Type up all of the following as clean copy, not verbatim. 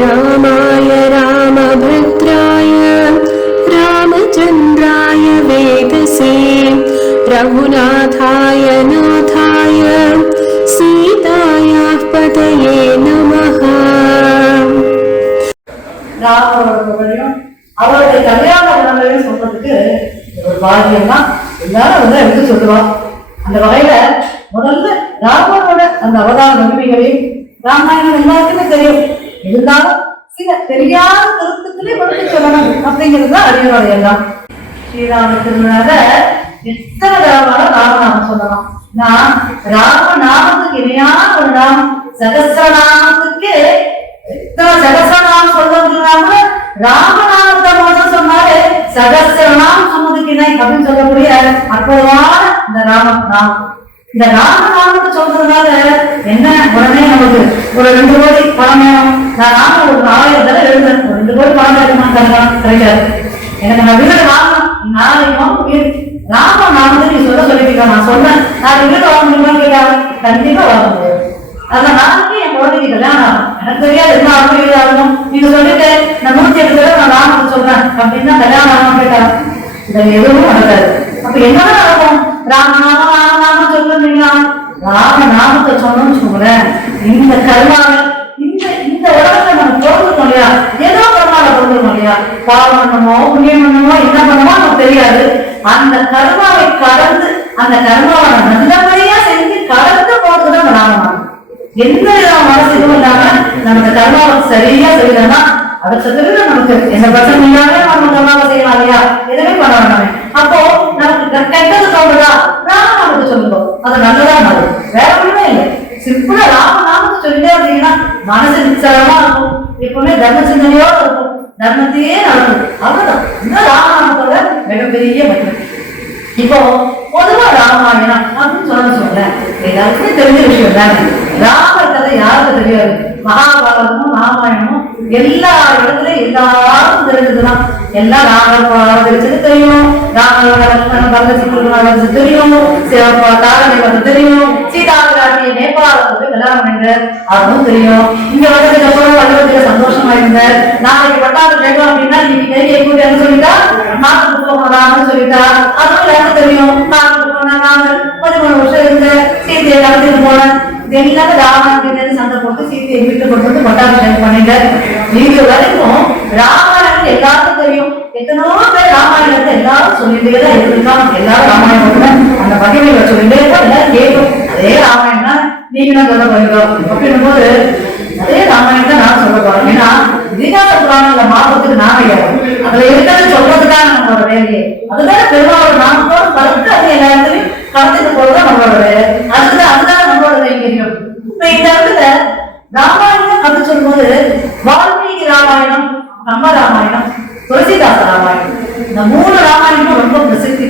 रामाय रामभद्राय रामचन्द्राय वेदसे रघुनाथाय नाथाय सीतायाः पतये नमः. ராமரோட அவருடைய கல்யாண குணங்களையும் சொல்றதுக்கு ஒரு பாக்கியம் தான் எல்லாரும் எடுத்து சொல்லுவான். அந்த வகையில முதல்ல ராமரோட அந்த அவதார மகிமைகளையும் ராமாயணம் எல்லாருக்குமே தெரியும். இருந்தாலும் சில தெரியாத கருத்துக்களே கொடுத்து சொல்லணும் அப்படிங்கிறது தான் அறிவுரை எல்லாம். ஸ்ரீராம திருவிழால எத்தனை தரமான ராமநாமம் சொல்லலாம். நான் ராமநாமத்துக்கு இணையான ஒரு நாமம் சகஸ்ரநாமத்துக்கு சகஸ்ரநாமம் சொல்றதுனால ராமநாமத்தை முதல் சொன்னாலே சகஸ்ரநாமம் சொன்னதுக்கு இணை அப்படின்னு சொல்லக்கூடிய அற்புதமான இந்த நாமம். இந்த ராமநாமத்தை சொல்றதுனால என்ன உடனே நமக்கு ஒரு 2 கோடி பணம் வேணும். நான் ராம ஒரு 1000 தடவை எழுதுறேன். 2 கோடி பணம் கிடைக்காது. எனக்கு நான் வீடு வாங்கணும். நாளைக்கு ராமநாமத்தை நீ சொல்லிட்டீங்க. நான் சொன்னேன் நான் வீடு வாங்கணும்னு கேட்டாங்க. கண்டிப்பா வாங்க முடியாது. அதான் நாளைக்கு என் குழந்தைக்கு கல்யாணம் எனக்கு தெரியாது என்ன ஆகணும். நீங்க சொல்லிட்டு நான் 108 தடவை நான் ராமத்தை சொல்றேன் அப்படின்னா கல்யாணம் ஆகணும் கேட்டாங்க. இதை எதுவும் நடக்காது. அப்ப என்னதான் நடக்கும்? ராமநாமம் சொல்றீங்களா? ராமநாமத்தை சொன்னோம்னு சொல்றேன். இந்த கர்மாவை இந்த உலகத்தை நம்ம பொருந்துக்கணும் இல்லையா? ஏதோ கர்மாவை பொருந்துக்கணும் இல்லையா? பாவம் பண்ணணுமோ புண்ணியம் பண்ணணுமோ என்ன பண்ணணுமோ நமக்கு தெரியாது. அந்த கர்மாவை கடந்து அந்த கர்மாவை நல்லபடியா செஞ்சு கடந்து போறதுதான் அந்த ராமநாமம். எந்த மனசு இதுவும் இல்லாம நமக்கு கர்மாவை சரியா செய்யலன்னா அடுத்தது நமக்கு எந்த பிரச்சனை இல்லாம நம்ம கர்மாவை செய்யலாம் இல்லையா? எதுவுமே பண்ண வேண்டாமே. அப்போ நமக்கு கெட்டது தோணுதா ராமநாமத்தை சொல்லுவோம். அது நல்லதா மாறும். வேற ஒண்ணுமே இல்லை. சிம்பிளா ராமநாமத்தை சொல்லிட்டே இருந்தீங்கன்னா மனசு நிச்சயமா இருக்கும். எப்பவுமே தர்ம சிந்தனையோட இருக்கும். தர்மத்தையே நடக்கும். அவ்வளவுதான். இந்த ராமநாமத்தோட மிகப்பெரிய மகிமை. இப்போ பொதுவா ராமாயணம் அப்படின்னு சொல்ல எல்லாருக்குமே தெரிஞ்ச விஷயம் தானே. ராமர் கதை யாருக்கு தெரியாது? மகாபாரதமும் ராமாயணமும் எல்லா இடத்துலயும் எல்லாரும் தெரிஞ்சதுதான். எல்லாம் ராமர் தெரிஞ்சது தெரியும். ராமர் தெரியும். தாரனை தெரியும். சீதாபிராட்டிய நேபாளத்துக்கு கல்யாணம் பண்ண அதுவும் தெரியும். இங்க வந்ததுக்கு அப்புறம் வல்லவத்துல சந்தோஷமா இருந்த நாளைக்கு பட்டாளம் கேட்கும் அப்படின்னா நீங்க கையை கூட்டி சொல்லிட்டா நாட்டுக்கு போகலாம்னு சொல்லிட்டா அதுவும் எனக்கு தெரியும். நாட்டுக்கு போன நாங்கள் 13 வருஷம் இருந்த சீத்தையை கடத்திட்டு போனேன். எல்லாமே ராமாயணம் சண்டை போட்டு சீத்தையை வீட்டு கொண்டு பட்டாபிஷேகம் பண்ணிட்டு இது வரைக்கும் ராமாயணம் எல்லாருக்கும் தெரியும். எத்தனோ பேர் ராமாயணத்தை எல்லாரும் சொல்லிட்டே தான் இருக்காங்க. எல்லாரும் ராமாயணத்துல அந்த மகிமைகளை சொல்லிட்டே எல்லாரும் கேட்கும். அதே ராமாயணம் தான் நீங்க தான் சொல்ல போகிறோம் அப்படின்னும் போது அதே ராமாயணத்தை நான் சொல்ல போறேன். ஏன்னா இதிகாச புராணங்களை மாற்றத்துக்கு நாம அதுல இருக்கிறது சொல்றதுதான் நம்மளோட வேலையே. அதுதான் பெருமாளோட நாமத்தோட கருத்து அது எல்லா இடத்துலையும் கடத்திட்டு போறதுதான் நம்மளோட வேலை. அதுதான் நம்மளோட தைரியம். இப்ப இந்த இடத்துல ராமாயணம் அப்படி சொல்லும்போது வால்மீகி ராமாயணம், கம்ப ராமாயணம், துளசிதாச ராமாயணம் இந்த 3 ராமாயணமும் ரொம்ப பிரசித்தி.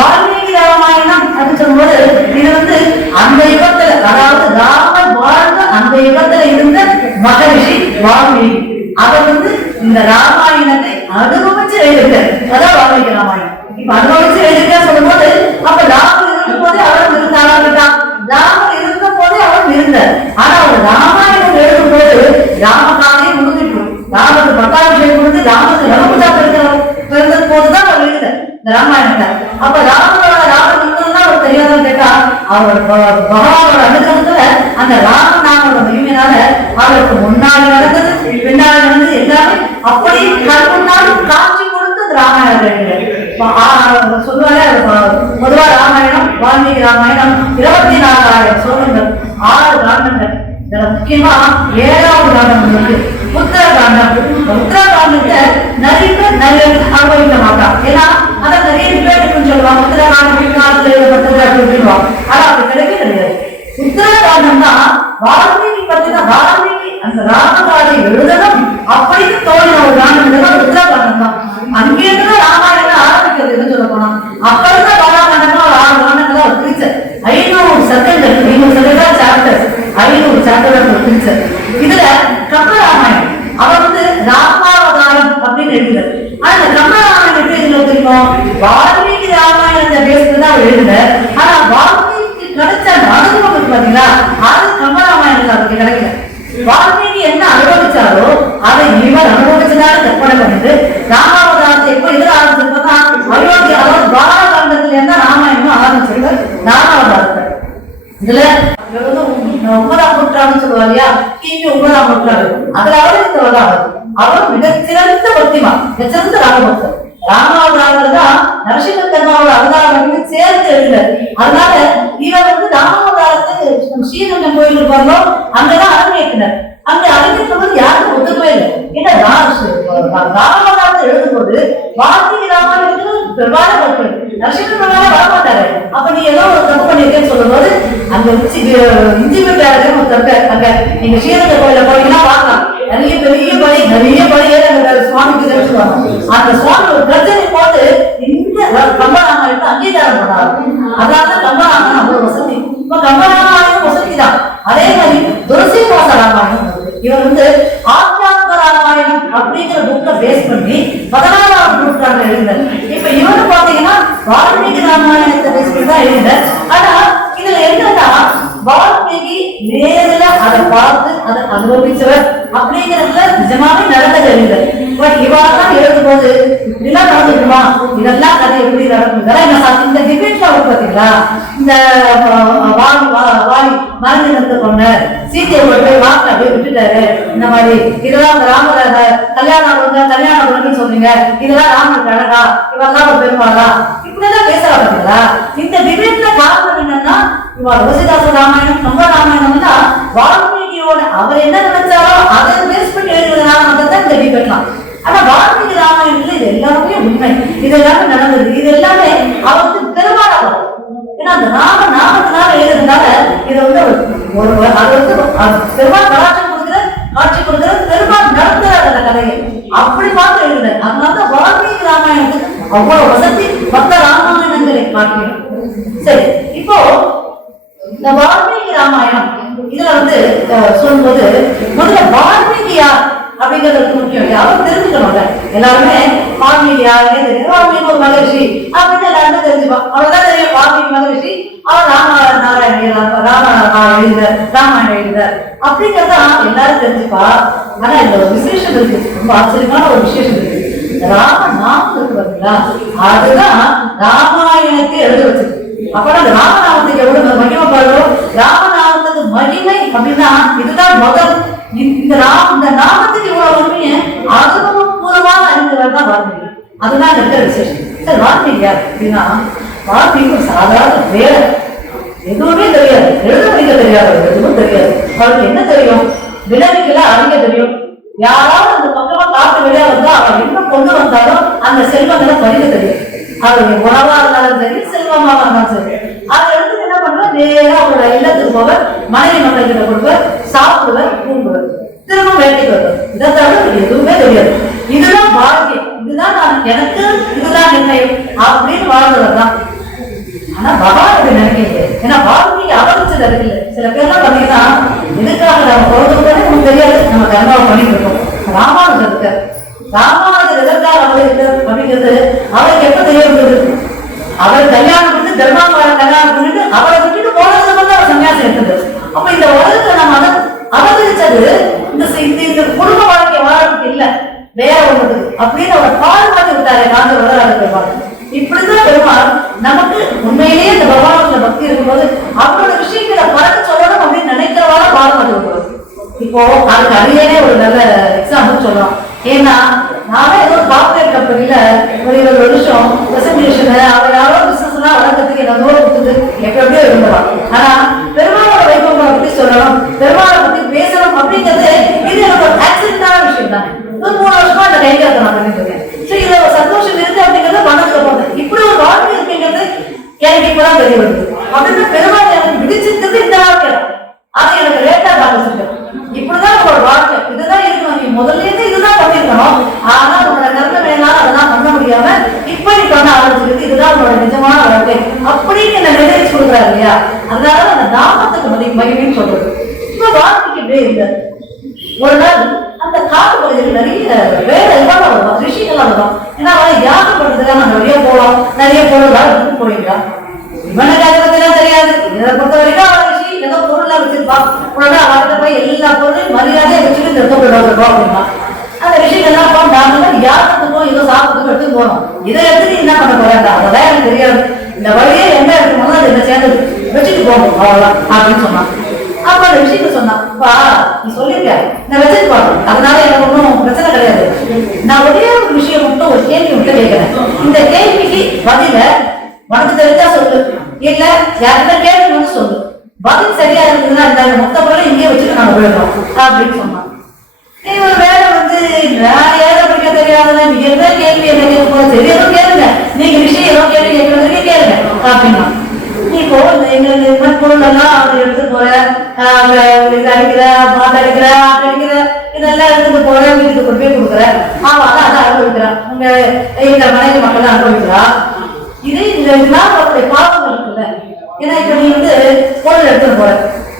வால்மீகி ராமாயணம் அப்படின்னு சொல்லும்போது இது அந்த யுகத்துல அதாவது ராமர் வாழ்ந்த அந்த யுகத்துல இருந்த மகரிஷி வால்மீகி அவர் இந்த ராமாயணத்தை அனுபவிச்சு எழுதிருக்காரு. அதான் வால்மீகி ராமாயணம். இப்ப அனுபவிச்சு எழுதிருக்கா சொல்லும் போது அப்ப ராமர் இருக்கும் போதே அவர் இருந்தாராம். ராமர் இருந்த போதே அவர் இருந்தார். ஆனா அவர் ராமாயணம் எழுதும் போது ராமகாலே முடிஞ்சிட்டு ராமருக்கு பட்டாபிஷேகம் கொடுத்து ராமருக்கு ரகுபதா பிறந்தது போதுதான் அவர் எழுதார் இந்த ராமாயணத்தை. அப்ப ராமர் இருந்ததுதான் அவர் தெரியாதான்னு கேட்டா அவர் பகவானோட அனுகிரகத்துல அந்த ராமநாமோட மகிமையினால அவருக்கு முன்னாடி நடந்தது பின்னாடி நடந்தது எல்லாமே அப்படியே கண் முன்னாடி காட்சி கொடுத்து அந்த ராமாயணம் சொல்லுவாரு. பொதுவா ராமாயணம் வால்மீகி ராமாயணம் 24,000 ஸ்லோகங்கள் 6 காண்டங்கள். இதுல முக்கியமா 7வது காண்டம் இருக்கு உத்தரகாண்டம். உத்தரகாண்டத்தை நிறைய பேர் அனுபவிக்க மாட்டான். ஏன்னா அதை நிறைய பேருக்கு சொல்லுவாங்க உத்தரகாண்டம் சொல்லுவாங்க. ஆனா அது கிடைக்கவே கிடையாது. உத்தரகாண்டம் தான் வால்மீகி பத்தின வால்மீகி அந்த ராமகாதை எழுதணும் அப்படின்னு தோழின ஒரு காண்டம் உத்தரகாண்டம் தான். அங்கிருந்து ராமாயணம் ஆரம்பிக்கிறது சொல்ல போனா அப்ப இருந்த பாராகாண்டமா ஒரு 6 காண்டங்களா ஒரு பிரிச்சர் 500 சட்டங்கள் சாப்டர்ஸ் 500 சாப்டர் பிரிச்சர். இதுல கம்பராமாயணம் அவர் ராமாவதாரம் அப்படின்னு எழுதுறாரு. ஆனா கம்பராமாயணம் எப்படி இதுல தெரியும்? வால்மீகி ராமாயணத்தை பேசுறதுதான் அவர் எழுதுறாரு. ஆனா வால்மீகி கிடைச்ச அனுபவம் பாத்தீங்களா அது கம்பராமாயணத்துல அவருக்கு கிடைக்கல. வால்மீகி என்ன அனுபவிச்சாரோ அதை இவர் அனுபவிச்சதால கற்பனை பண்ணிட்டு ராமாவதாரத்தை எப்ப எதிர ஆரம்பிச்சிருக்கோம்னா அயோத்தி அதாவது பாலகாண்டத்துல இருந்தா ராமாயணம் ஆரம்பிச்சிருக்கு ராமாவதாரத்தை. இதுல 9ஆம் நூற்றாண்டு சொல்லுவாங்க இல்லையா, கிபி 9ஆம் நூற்றாண்டு. அதுல அவர் மிகச்சிறந்த பக்திமான், மிகச்சிறந்த ராமபக்தர். ராமாவதாரர் தான் நரசிம்ம கர்மாவோட அவதாரம் சேர்ந்து எழுந்தார். அதனால இவர் ராமாவதாரத்துக்கு ஸ்ரீரங்கம் கோயில் இருப்பாங்களோ அங்கதான் அரங்கேற்றினார். அங்க அரங்கேற்றும் யாருக்கும் ஒத்துக்கவே இல்லை. ஏன்னா ராமாவதாரத்தை எழுதும்போது வால்மீகி ராமாயணத்துக்கு பிரபாத பக்தர் நரசிம்ம கர்மாவே வரமாட்டாரு. அப்ப நீ ஏதோ ஒரு தப்பு பண்ணிருக்கேன்னு சொல்லும் போது அங்க இஞ்சி வீட்டாளர்கள் ஒருத்தர் அங்க நீங்க ஸ்ரீரங்க கோயில போனீங்கன்னா பார்க்கலாம், நிறைய பெரிய படி சுவாமிக்கு தெரிவிச்சுவாங்க. அந்த சுவாமி ஒரு கர்ஜனை போட்டு இந்த கம்பராமாயணத்தை அங்கீகாரம் பண்ணாரு. அதனால கம்பராமாயணம் அவ்வளவு வசதி. இப்ப கம்பராமாயணம் வசதி தான். அதே மாதிரி துளசிதாச ராமாயணம் இவர் ஆத்மாத்ம ராமாயணம் அப்படிங்கிற புக்கை பேஸ் பண்ணி 16ஆம் நூற்றாண்டு எழுதினார். இப்ப இவரு பாத்தீங்கன்னா வால்மீகி ராமாயணத்தை பேஸ் பண்ணி தான் எழுதினார். ஆனா இதுல என்னன்னா வால்மீகி நேரில் அதை பார்த்து அதை அனுபவிச்சவர் அப்படிங்கிறதுல நிஜமாவே நடந்தது எழுதுறார். பட் இவாதான் எழுதும் போது இப்படிலாம் நடந்துக்குமா, இதெல்லாம் கதை எப்படி நடக்கும், இந்த டிபேட்ல பாத்தீங்களா, இந்த வாலி மருந்து நிறுத்த கொண்ட சீத்தையை போய் வாக்கு அப்படியே விட்டுட்டாரு, இந்த மாதிரி இதெல்லாம் ராமர கல்யாணம் சொல்றீங்க, இதெல்லாம் ராமனுக்கு அழகா, இவெல்லாம் ஒரு பெருமாளா, இப்படிதான் பேசுறா பாத்தீங்களா. இந்த டிபேட்ல காரணம் என்னன்னா இவா துளசிதாச ராமாயணம் நம்ம ராமாயணம் தான் வால்மீகியோட அவர் என்ன நினைச்சாரோ அதை பேஸ் பண்ணி எழுதுறதுனால இந்த டிபேட்லாம். ஆனா வால்மீகி ராமாயணத்துல இது எல்லாமே உண்மை, இது எல்லாமே நடந்தது, இது எல்லாமே அவருக்கு பெருமாளா வரும். ஏன்னா அந்த நாமத்தினால எழுதுறதுனால இதை ஒரு பெருமாள் கலாச்சாரம் கொடுக்குற காட்சி கொடுக்குற பெருமாள் நடத்துறாரு அந்த கதையை, அப்படி பார்த்து எழுதுறாரு. அதனால வால்மீகி ராமாயணத்துக்கு அவ்வளவு வசதி மற்ற ராமாயணங்களை காட்டிடும். சரி, இப்போ இந்த வால்மீகி ராமாயணம் இதுல சொல்லும்போது முதல்ல வால்மீகி யார் அப்படிங்கிறது முக்கியம். யாரும் தெரிஞ்சுக்கணும்ல, எல்லாருமே வால்மீகி யாருன்னே தெரியும். வால்மீகி ஒரு மகரிஷி அப்படின்னு எல்லாருமே தெரிஞ்சுப்பான், அவ்வளவுதான் தெரியும். வால்மீகி மகரிஷி அவர் ராமாயணம் எழுதுறார் அப்படிங்கிறதா எல்லாரும் தெரிஞ்சுப்பா. ஆனா இந்த ஒரு விசேஷம் இருக்கு, ரொம்ப ஆச்சரியமான ஒரு விசேஷம் இருக்கு. ராமநாமம் இருக்கு பாத்தீங்களா, அதுதான் ராமாயணத்தை எழுத வச்சிருக்கு. அப்ப அந்த ராமநாமத்துக்கு எவ்வளவு மகிமை பாருங்க. ராமநாமத்துக்கு மகிமை அப்படின்னா இதுதான் முதல். இந்த நாமத்துக்கு இவ்வளவு மகிமையை அனுபவபூர்வமாக அறிந்தவர் தான் வால்மீகி. அதுதான் இருக்கிற விசேஷம். சார் வால்மீகி யார் அப்படின்னா, வால்மீகி ஒரு சாதாரண வேலை, எதுவுமே தெரியாது, எழுத படிக்க தெரியாது, எதுவும் தெரியாது. அவருக்கு என்ன தெரியும், விலங்குகளை அறிய தெரியும். யாராவது அந்த பக்கமா காட்டு வெளியா வந்தா அவர் என்ன கொண்டு வந்தாலும் அந்த செல்வங்களை படிக்க தெரியும். அவருடைய உணவா இருந்தாலும் சரி, செல்வமாக இருந்தாலும் சரி, அதை எடுத்து என்ன பண்ணுவ, நேரா அவரோட இல்லத்துக்கு போக மனைவி மக்கள்கிட்ட கொடுப்ப, சாப்பிடுவர், தூங்குவர், திரும்ப வேட்டைக்கு வருவார். இதை தவிர எதுவுமே தெரியாது. இதுதான் வாழ்க்கை, இதுதான் நான் எனக்கு இதுதான் நிர்ணயம் அப்படின்னு வாழ்ந்தவர் தான். ஆனா பகவான் இப்படி நினைக்கிறீங்க, ஏன்னா வாழ்க்கையை அவரிச்சது அது இல்லை. சில பேர்லாம் பாத்தீங்கன்னா எதுக்காக நம்ம பிறந்தோடனே நமக்கு தெரியாது, நம்ம கர்மாவை பண்ணிட்டு இருக்கோம். ராமானுஜர் இருக்கார், ராமானுஜர் எதற்காக அவருக்கு அப்படிங்கிறது அவருக்கு எப்ப தெரிய வந்தது, அவர் கல்யாணம் பண்ணி தர்மாவை கல்யாணம் பண்ணிட்டு அவரை விட்டுட்டு போனதுக்கு வந்து அவர் சன்னியாசம் எடுத்தது. அப்ப இந்த உலகத்துல நம்ம அவதரிச்சது இந்த குடும்ப வாழ்க்கை வாழறதுக்கு இல்ல, வேற ஒன்று அப்படின்னு அவர் பால் மாற்றி விட்டாரு. காஞ்ச வரலாறு பெருமாள் இப்படிதான் பெருமாள் நமக்கு உண்மையிலேயே இந்த பகவானுடைய பக்தி இருக்கும்போது அவரோட விஷயங்களை பறக்க சொல்லணும் அப்படின்னு நினைக்கிறவாறு பால் மாற்றி விடுவார். இப்போ அதுக்கு அடியே ஒரு நல்ல எக்ஸாம்பிள் சொல்லலாம். ஏன்னா நானே ஏதோ கார்பரேட் கம்பெனில ஒரு 20 வருஷம் பிரசன்டேஷன் அவர் யாரோ பிசினஸ் எல்லாம் வளர்க்கறதுக்கு என்ன நோட் கொடுத்துட்டு எப்படியோ இருந்தலாம். ஆனா பெருமாளோட வைபவங்களை பத்தி சொல்லணும், பெருமாளை பத்தி பேசணும் அப்படிங்கிறது இது எனக்கு ஒரு ஆக்சிடென்டான விஷயம் தானே. ஒரு 3 வருஷமா அந்த டைம்ல நான் பண்ணிட்டு இருக்கேன். சரி, இதுல ஒரு சந்தோஷம் இருக்கு அப்படிங்கறது மனசுல போட்டேன். இப்படி ஒரு வாழ்க்கை இருக்குங்கிறது எனக்கு இப்பதான் தெரிய வருது. அப்படின்னு பெருமாள் எனக்கு விதிச்சிருக்கிறது இந்த வாழ்க்கை, அது எனக்கு லேட்டா காமிச்சிருக்கேன். இப்படிதான் உங்களோட வாழ்க்கை, இதுதான் இருக்கணும், நீ முதல்ல இருந்து இதுதான் பண்ணிருக்கணும். ஆனா உங்களோட கருத்தை வேணாலும் அதெல்லாம் பண்ண முடியாம இப்ப நீ பண்ண ஆரம்பிச்சிருக்கு, இதுதான் உங்களோட நிஜமான வாழ்க்கை அப்படின்னு என்ன நிறைவேற்றி கொடுக்குறாரு இல்லையா. அதனால அந்த நாமத்துக்கு மகிமைன்னு சொல்றது. இப்ப வாழ்க்கைக்கு இப்படியே இல்லை. ஒரு நாள் அந்த காட்டு பகுதியில் நிறைய வேற எல்லாம் வரும், ரிஷிகள்லாம் வரும். ஏன்னா யாகம் பண்றதுக்காக நாங்க வெளியே போவோம், நிறைய பொருள்லாம் போறீங்களா, இவனுக்கு அதை பத்தி எல்லாம் தெரியாது. இதை பொறுத்த வரைக்கும் அவன் ரிஷி ஏதோ பொருளா வச்சிருப்பா, உடனே அவர்கிட்ட போய் எல்லா பொருளையும் மரியாதையை வச்சுட்டு இந்த இடத்த போயிடுவாங்க அப்படின்னா அந்த விஷயம் எல்லாம் நாம யாருக்கும் ஏதோ சாப்பிட்டு எடுத்து போறோம். இதை எடுத்து நீ என்ன பண்ண போறாங்க அதெல்லாம் எனக்கு தெரியாது. இந்த வழியே என்ன இருக்கணும் அதை என்ன சேர்ந்து வச்சுட்டு போகணும் அவ்வளவுதான் அப்படின்னு சொன்னான். அப்ப அந்த விஷயத்த சொன்னாப்பா நீ சொல்லிருக்க நான் வச்சுட்டு போறேன், அதனால எனக்கு ஒன்றும் பிரச்சனை கிடையாது. நான் ஒரே ஒரு விஷயம் மட்டும் ஒரு கேள்வி மட்டும் கேட்கிறேன். இந்த கேள்விக்கு பதில உனக்கு தெரிஞ்சா சொல்லு, இல்ல யாருன்னா கேள்வி வந்து சொல்லு. பதில் சரியா இருக்குதுன்னா இந்த மொத்த பொருளை இங்கே வச்சுட்டு நாங்க போயிடுறோம் அப்படின்னு சொன்னான். நீ ஒரு வேலை வந்து நான் ஏதோ படிக்க தெரியாதுன்னா நீங்க எந்த கேள்வி என்ன கேட்க போது சரி ஏதோ கேளுங்க, நீங்க விஷயம் ஏதோ கேள்வி கேட்கறதுக்கு கேளுங்க அப்படின்னா இப்போ எங்களுக்கு பொருள் எல்லாம் அவர் எடுத்து போற இது அடிக்கிற மாட்டு அடிக்கிற ஆட்டு அடிக்கிற இதெல்லாம் எடுத்துட்டு போற வீட்டுக்கு கொண்டு போய் கொடுக்குற அவன் அதை அனுபவிக்கிறான். உங்க எங்க மனைவி மக்கள் அனுபவிக்கிறா. இது இதெல்லாம் அவருடைய பாவங்கள் இருக்குல்ல. ஏன்னா இப்ப நீ வந்து பொருள் எடுத்துட்டு போற,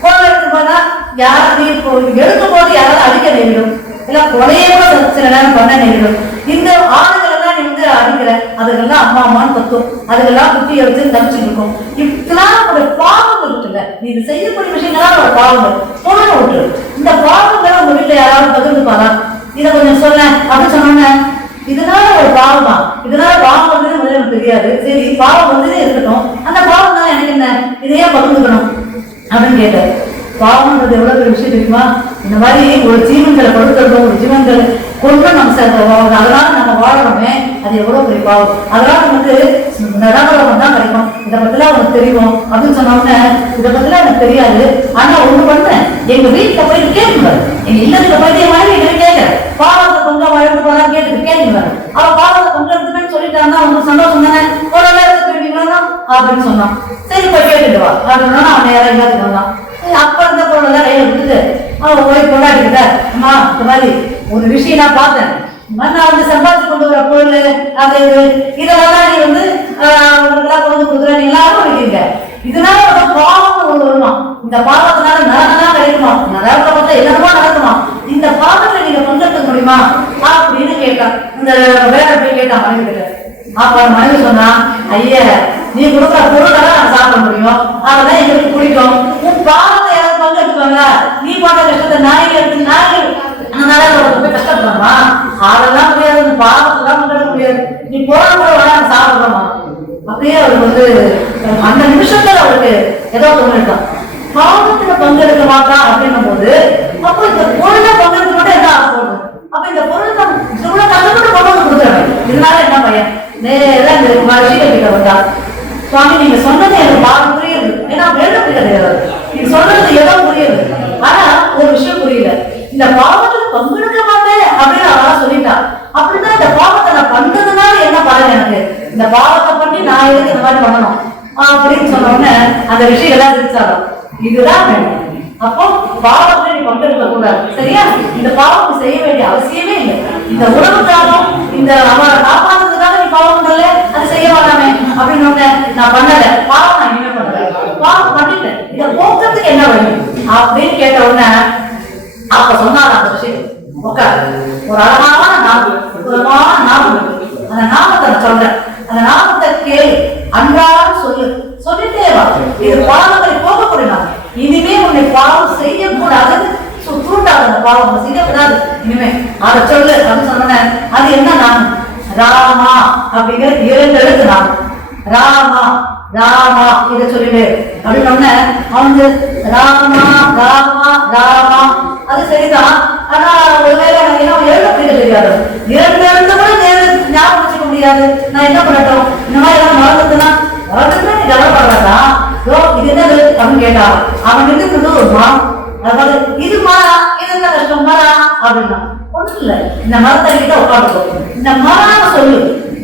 பொருள் எடுத்துட்டு போனா யாரு எடுக்கும் போது யாராவது அடிக்க நேரிடும், இல்ல கொலையே கூட சில நேரம் பண்ண நேரிடும். இந்த ஆளுகள் எல்லாம் நீ வந்து அடிக்கிற அதுக்கெல்லாம் அம்மா அம்மான்னு கத்தும், அதுக்கெல்லாம் குட்டியை வச்சு தப்பிச்சுட்டு இருக்கும். இப்பெல்லாம் ஒரு பாவம் இருக்குல்ல, நீ இது செய்யக்கூடிய விஷயங்கள்லாம் ஒரு பாவங்கள் தோண விட்டுரு. இந்த பாவங்களை உங்க வீட்டுல யாராவது பகிர்ந்துப்பாரா, இதை கொஞ்சம் சொல்ல அப்படின்னு சொன்னோன்னே இதனால ஒரு பாவமா, இதனால பாவம் வந்து எனக்கு தெரியாது, சரி பாவம் வந்து இருக்கட்டும், அந்த பாவம் தான் எனக்கு என்ன இதையே பகிர்ந்துக்கணும் அப்படின்னு கேட்டாரு. பாவம்ன்றது எவ்வளவு பெரிய விஷயம் தெரியுமா? இந்த மாதிரி ஒரு ஜீவன்களை கொடுக்கறதும் ஒரு ஜீவன்களை கொண்டு நம்ம அதனால நம்ம வாழறோமே அது எவ்வளவு பெரிய பாவம். அதனால நமக்கு நடவரம் தான் கிடைக்கும். இதை பத்திலாம் அவனுக்கு தெரியும் அப்படின்னு சொன்னோம்னா இதை பத்திலாம் எனக்கு தெரியாது, ஆனா ஒண்ணு பண்ணேன் எங்க வீட்டுல போயிட்டு கேட்குவாரு, எங்க இல்லத்துல போயிட்டு என் மாதிரி எங்க கேட்கிறேன் பாவத்தை பொங்க வாழ்ந்து போனா கேட்குவாரு. அவ பாவத்தை பொங்க எடுத்துன்னு சொல்லிட்டாங்கன்னா அவங்களுக்கு சந்தோஷம் தானே, ஒரு வேலை அப்படின்னு சொன்னான். சரி போய் கேட்டுட்டு வா அப்படின்னா அவன் நேரம் எல்லாத்துக்கு வந்தான். அப்ப இருந்த பொருளெல்லாம் கையில விட்டுட்டு அவன் போய் கொண்டாடிக்கிட்ட அம்மா இந்த மாதிரி ஒரு விஷயம் நான் பார்த்தேன், நான் வந்து சம்பாதிச்சு கொண்டு வர பொருள் அது இதெல்லாம் நீ வந்து உங்களுக்கெல்லாம் கொண்டு கொடுக்குற நீ எல்லாரும் வைக்கிறீங்க, இதனால ஒரு பாவம் ஒன்று வருமா, இந்த பாவத்தினால நரகம்தான் கிடைக்குமா, நரகத்தை பார்த்தா என்னமா நடக்குமா, இந்த பாவத்தை நீங்க பங்கெடுக்க முடியுமா அப்படின்னு கேட்டான். இந்த வேலை போய் கேட்டான் மனைவி கிட்ட. அப்ப மனைவி சொன்னா ஐயா நீ கொடுக்குற பொருளெல்லாம் நான் சாப்பிட முடியும், அதெல்லாம் எங்களுக்கு பிடிக்கும், உன் பாவத்தை யாராவது பங்கெடுத்துவாங்க, நீ போட்ட கஷ்டத்தை நாய்க்கு எடுத்து நாய்க்கு அதனால போய் கஷ்டப்படுறோமா, அதெல்லாம் முடியாது, பாவத்தெல்லாம் பங்கெடுக்க முடியாது, நீ போன கூட சாப்பிடுறோமா. அப்படியே அவருக்கு வந்து அந்த நிமிஷத்துல அவருக்கு ஏதோ தோணிருக்கான், பாவத்துல பங்கெடுக்க மாட்டான் அப்படின்னும் போது அப்போ இந்த பொருளை பங்கெடுக்க மட்டும் என்ன ஆக போகுது, அப்ப இந்த பொருள் இவ்வளவு கஷ்டப்பட்டு கொண்டு வந்து கொடுக்குறேன், இதனால என்ன பையன் நேரம் இந்த மகிழ்ச்சியை கிட்ட வந்தா சுவாமி நீங்க சொன்னது எனக்கு பாவம் புரியுது, ஏன்னா வேலை கிடையாது, நீங்க சொல்றது ஏதோ புரியுது, ஆனா ஒரு விஷயம் புரியல, இந்த பாவத்துல பங்கெடுக்க மாட்டேன் அப்படின்னு அவளா சொல்லிட்டா, அப்படிதான் இந்த பாவத்தை நான் பண்றதுனால என்ன பாருங்க எனக்கு இந்த பாவத்தை பண்ணி நான் எதுக்கு இந்த மாதிரி பண்ணணும் அப்படின்னு சொன்ன உடனே அந்த விஷயம் எல்லாம் தெரிச்சாலும் இதுதான் வேணும். அப்போ பாவத்தை நீ பங்கெடுக்க கூடாது, சரியா? இந்த பாவத்தை செய்ய வேண்டிய அவசியமே இல்லை, இந்த உணவுக்காகவும் இந்த அவரை காப்பாற்றுறதுக்காக நீ பாவம் பண்ணல அது செய்ய வேண்டாமே அப்படின்னு நான் பண்ணல, பாவம் நான் என்ன பண்றேன், பாவம் பண்ணிட்டேன், இதை போக்குறதுக்கு என்ன வழி அப்படின்னு கேட்ட உடனே அப்ப சொன்னாங்க அந்த விஷயம் உட்காரு, ஒரு அழகான நாமம், அழகான நாமம் இருக்கு, அந்த நாமத்தை நான் சொல்றேன், அந்த நாமத்தை கேளு, அன்றாடம் சொல்லு, சொல்லிட்டே வா, இது பாவங்களை போகக்கூடிய நாமம், இனிமே உன்னை பாவம் செய்யக்கூடாது, தூண்டாத பாவம் செய்யக்கூடாது இனிமே அதை சொல்லு அப்படின்னு சொன்ன அது என்ன நாமம், ராமா அப்படிங்கிற 2 எழுத்து நாமம், ராமா ராமா இதை சொல்லிட்டு அப்படின்னு அவனுக்கு ராமா ராமா ராமா அது சரிதான், ஆனா ஒருவேளை எழுத புரிய தெரியாது, 2 எழுத்து கூட ஞாபகம் வச்சுக்க முடியாது, நான் என்ன பண்ணட்டும், இந்த மாதிரி எல்லாம் மறந்துட்டுனா மறந்துட்டுனா நீ கவலைப்படுறதா, இது என்னது அப்படின்னு கேட்டா அவன் இருந்து வருமா, அதாவது இது மாறா இது என்ன கஷ்டம் மாறா அப்படின்னா ஒன்றும் இல்லை, இந்த மரத்தடிக்கிட்ட உட்காந்துக்கும், இந்த மரம் சொல்லு